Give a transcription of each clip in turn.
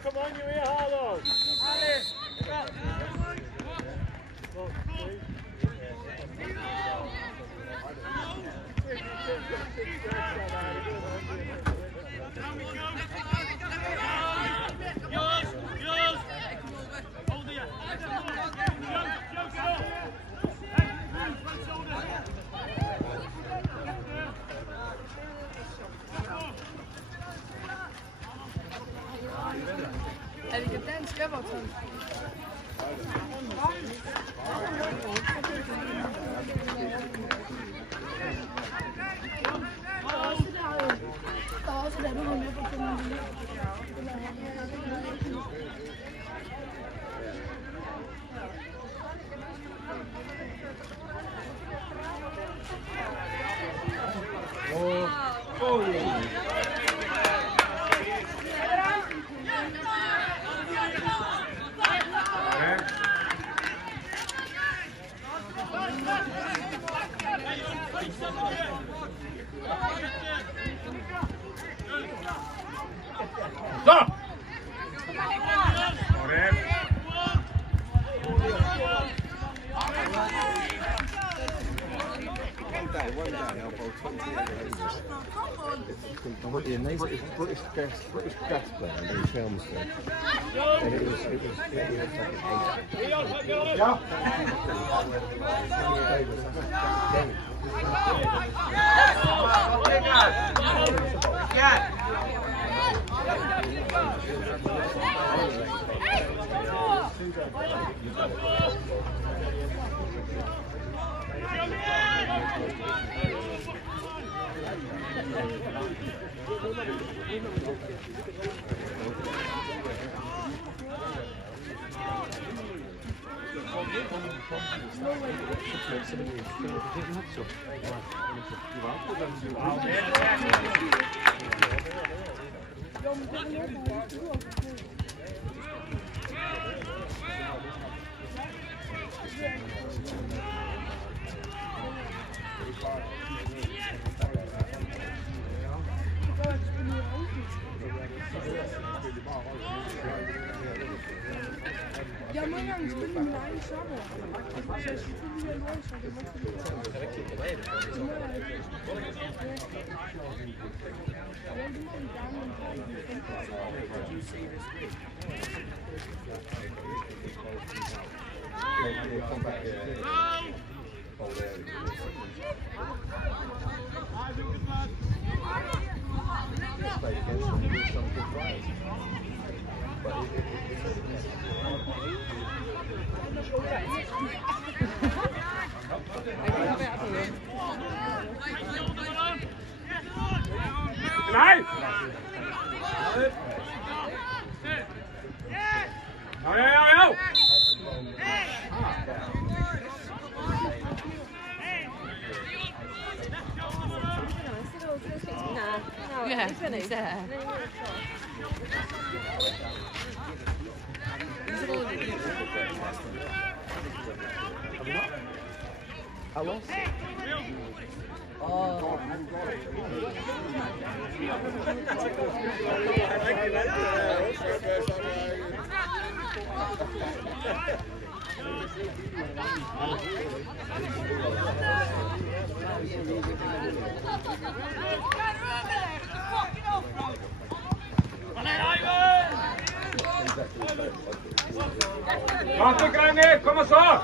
Come on, you here, Harlow. Er det dansk Everton? Der er også der, du har med på filmen. I went in, it was British gas player in Chelmsford, and it was like Jeg må ikke engang spille min egen sokker. Så jeg skal spille min egen sokker. Kan du ikke kigge tilbage? Det må jeg ikke. Ja, det må vi gerne. Nej! Jo! Yeah, finished there. How long? Oh. Vamos, Granit, kom så!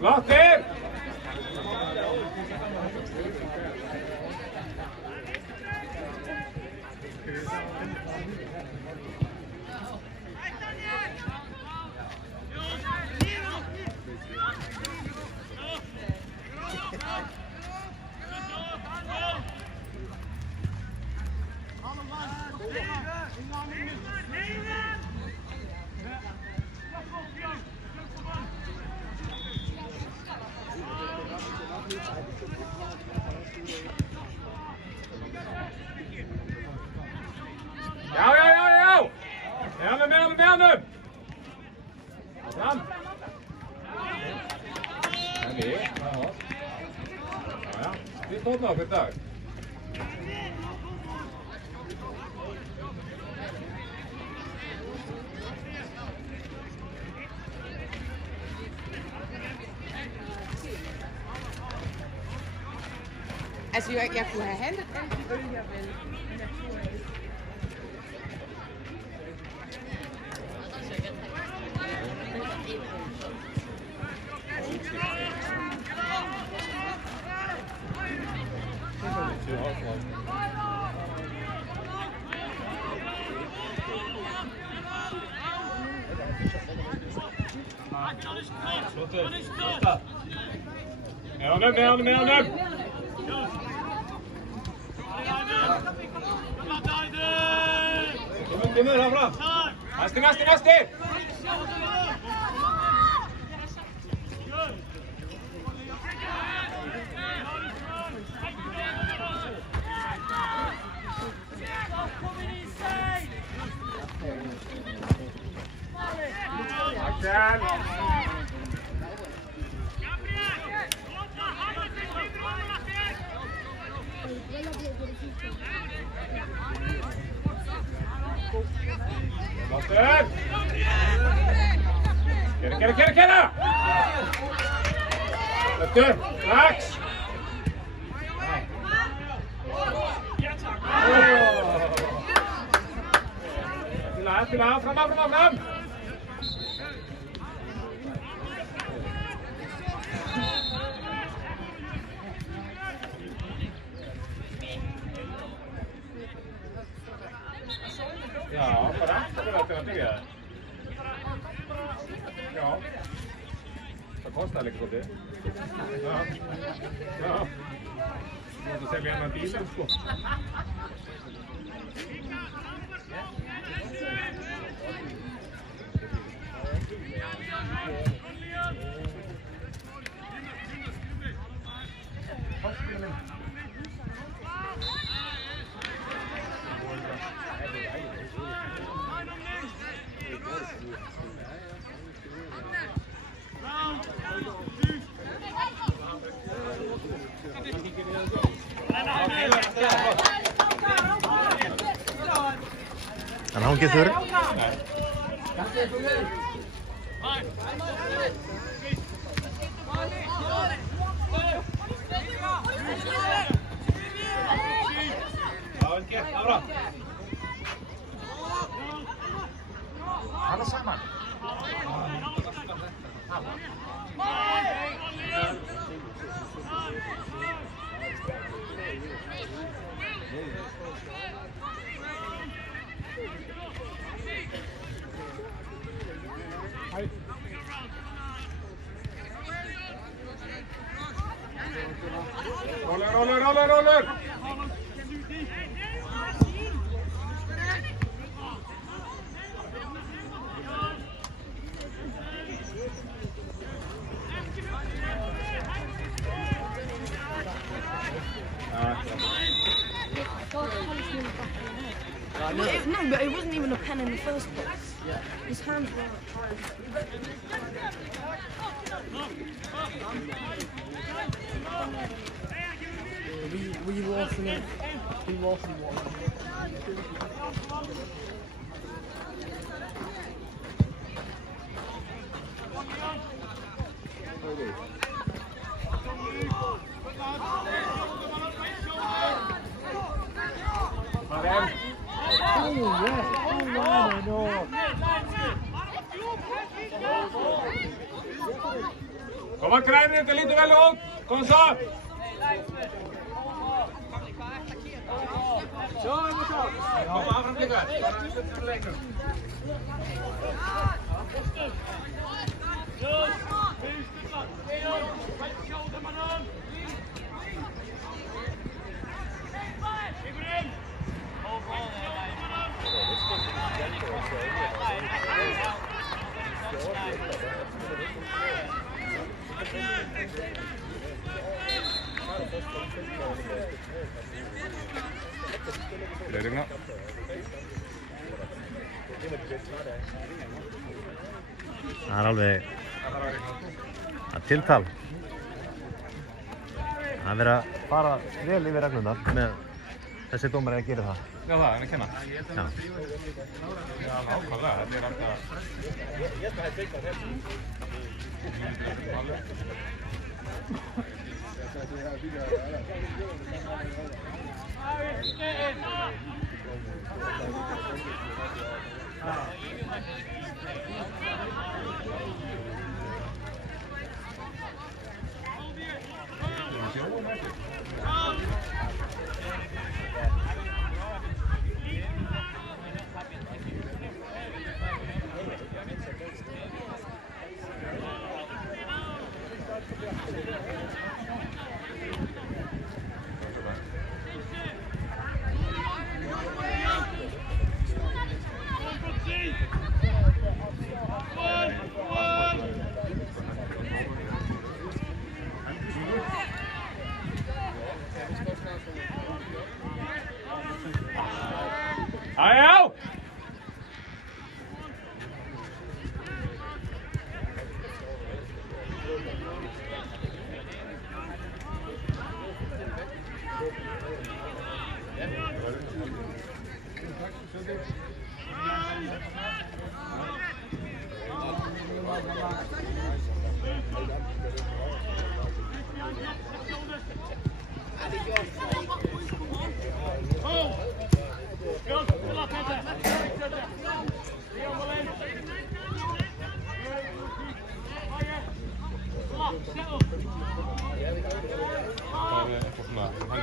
Wacht weer! Ja! Melden! Dan! En weer. Nou ja, dit komt nog weer thuis. Also jag får ha händet en öl jag vill. Melden! Kom här fram! Nästi! Wacht! Kennen! Lekker! Relax! Te laat! Fram! Ja, parachter dat alternativet. Ja. Vad kostar liksom det? Ja. Måste sälja en bil också. Kan han ikke føre? Alle sammen. Roller! No, but it wasn't even a pen in the first place. Yeah. His hands were We lost in it. We lost in one. Madem. Oh yeah. Oh wow. Kom maar Krijn, det lite väl lågt. Kom så! Kom aan, fram ligger. Leidinga. Það er alveg að tiltal. Það er verið að fara vel yfir reglurnar með þessi dómari að gera það. Já, það er að kenna. Já. Já, nákvæmlega. Þetta er alltaf...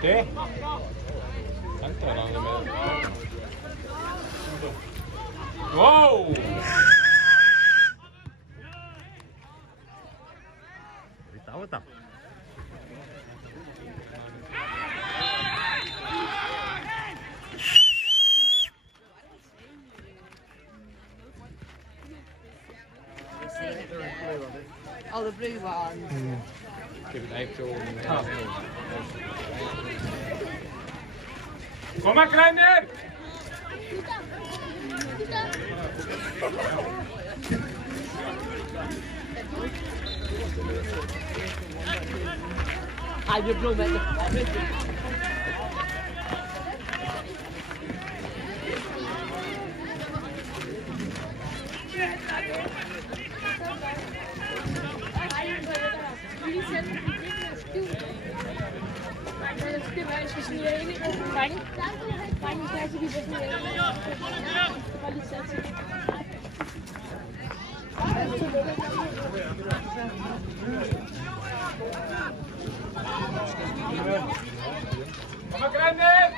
Hej! Wow! Lítið á þetta. Oh, the blue one. Kom maar Kleiner! Hij wil blue met de... Kom maar Kleiner!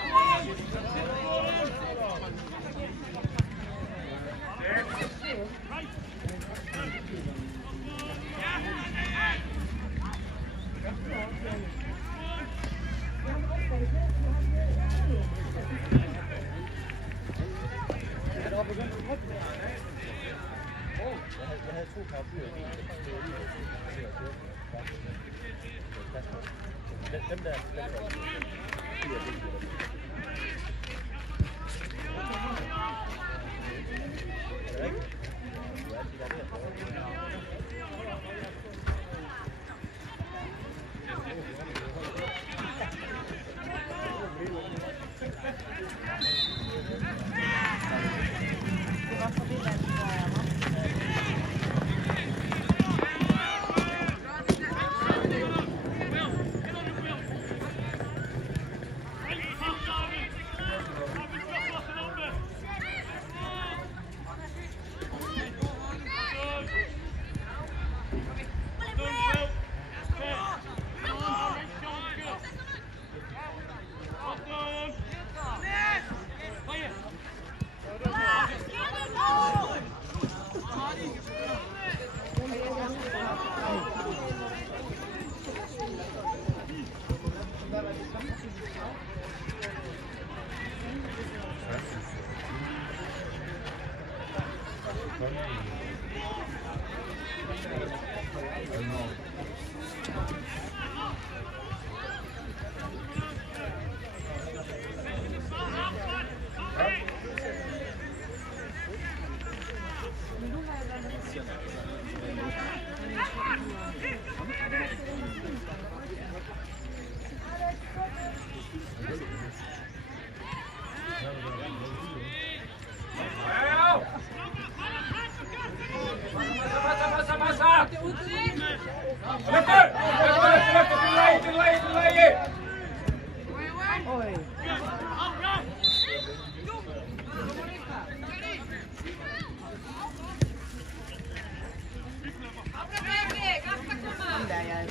Jeg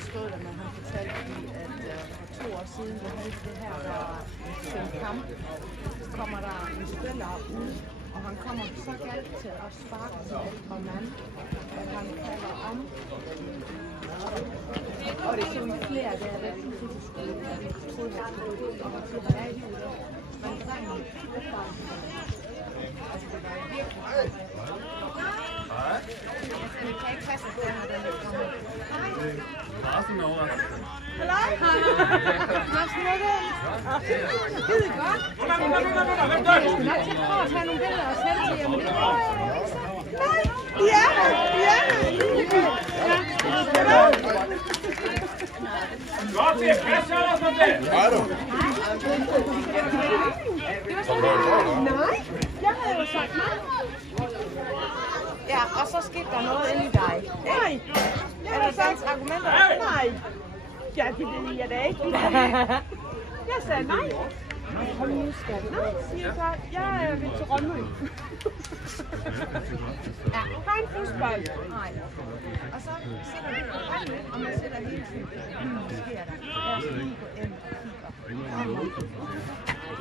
stod der med ham fortalte, at for 2 år siden, da havde det her var en kamp, så kommer der en spiller ud, og han kommer så galt til at sparke til ældre mand, at han falder om. Og det er sådan flere der, der pludselig skulle tro, at han skulle ud, og han siger, at han er i livet. Men drengen, altså det var virkelig. Det kan ikke passe, at det her, der kommer. Hallo? Hvad snakker du? Skide godt. Jeg skal nok til at prøve at tage nogle billeder og sende til jer, men det tror jeg ikke så. Nej, ja, Godt, det er plads, eller sådan det? Hej du. Det var sådan, nej, jeg havde jo sagt nej. Ja, og så skete der noget inde i dig. Nej, er der sagt argumenter? Nej. Ja, det ved jeg da ikke. Jeg sagde nej. Hold nu, skat. Nej, siger så. Jeg vil til Rønne. Ja, har en fodbold. Nej. Og så sætter vi på Rønne, og man sætter hele tiden. Hvad sker der? Lad os lige gå ind og kigger.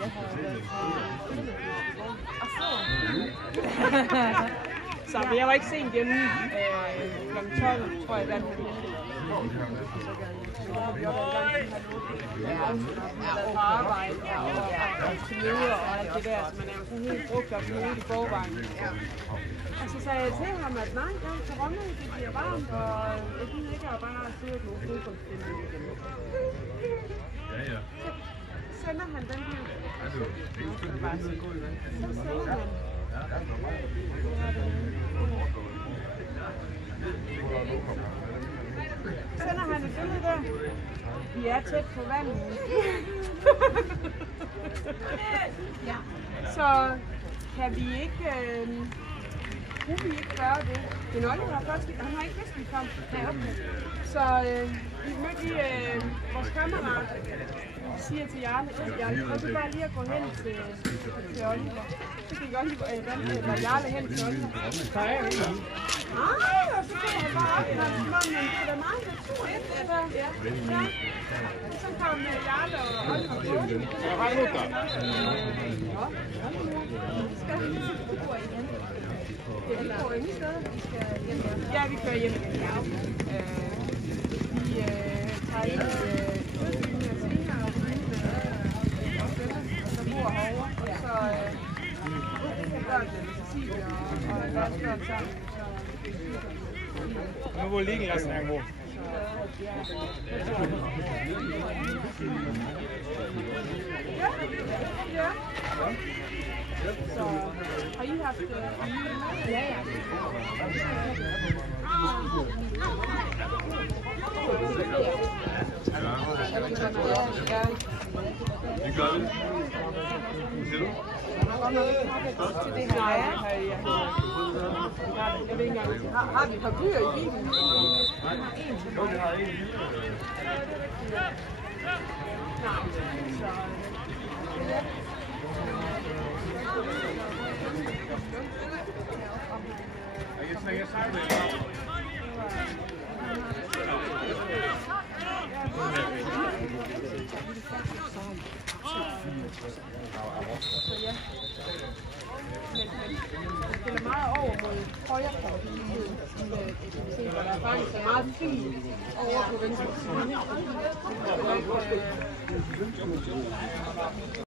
Jeg har været og så... Så jeg var ikke sent hjemme kl. 12, tror jeg, da hun på arbejde og til møder og alt det der, så man er jo sådan helt brugt op hovedet i forvejen. Og så sagde jeg til ham, at nej, jeg vil til Rønne, det bliver varmt, og jeg gider ikke at bare sidde og blive fodboldspillende igen. Så sender han den her. Så sender han. Sender han et billede der? Vi er tæt på vandet. Så kan vi ikke, kunne vi ikke gøre det? Det er Oliver først, han har ikke vidst, vi kom heroppe. Så vi mødte lige vores kammerat, siger til Jarle, og så bare lige at gå hen til Oliver. Så gik Jarle hen til Oliver. Nej, og så kom jeg bare op, og det er meget naturligt. Ja. Så kom Jarle og Oliver på. Ja, vi går ingen steder. Ja, vi kører hjem. Vi tager ind i Østbyen og senere og så bor herovre. Og så børnene med Cecilie og deres børn sammen. Nu hvor ligger jeg snakke hvor? Ja. Så har I haft ja. Det gør vi. Til det her. Jeg ved ikke engang, har vi papir i bilen? Jo, det har en. Jeg sagde det. Men det er meget over mod højre side, hvor der er faktisk er meget fint over på venstre side.